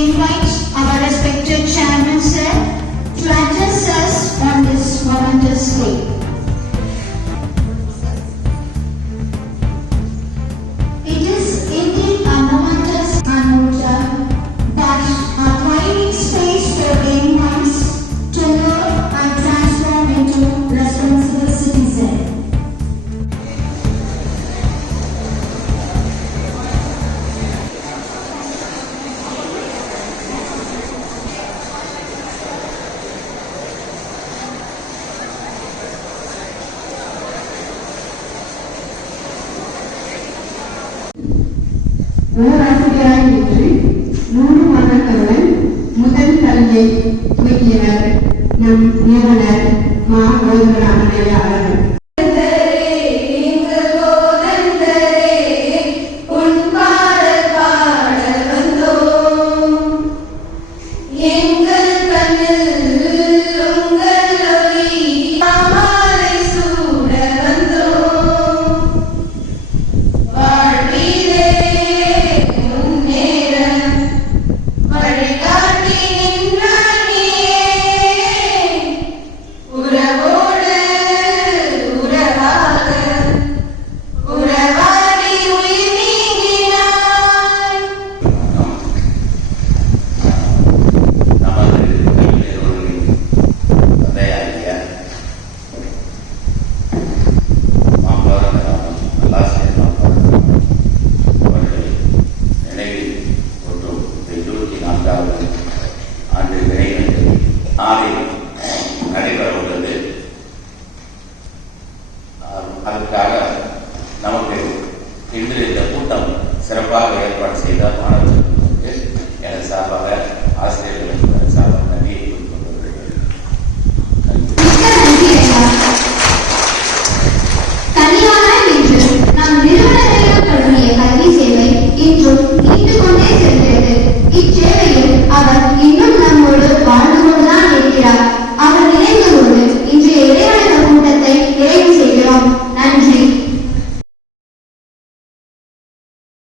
we invite our respected chairman sir to address us on this momentous day. It is indeed a momentous honor that a thriving space for young minds to learn and transform into responsible citizens. ஓராசிரியராய் நின்று 100 மாணவர்களுடன் முதல் கல்வியை துவக்கியவர் நம் நிறுவனர் மா. கோவிந்தராமன் அவர்கள். நடைபெற உள்ளது. அதற்காக நமக்கு இன்று இந்த கூட்டம் சிறப்பாக ஏற்பாடு செய்த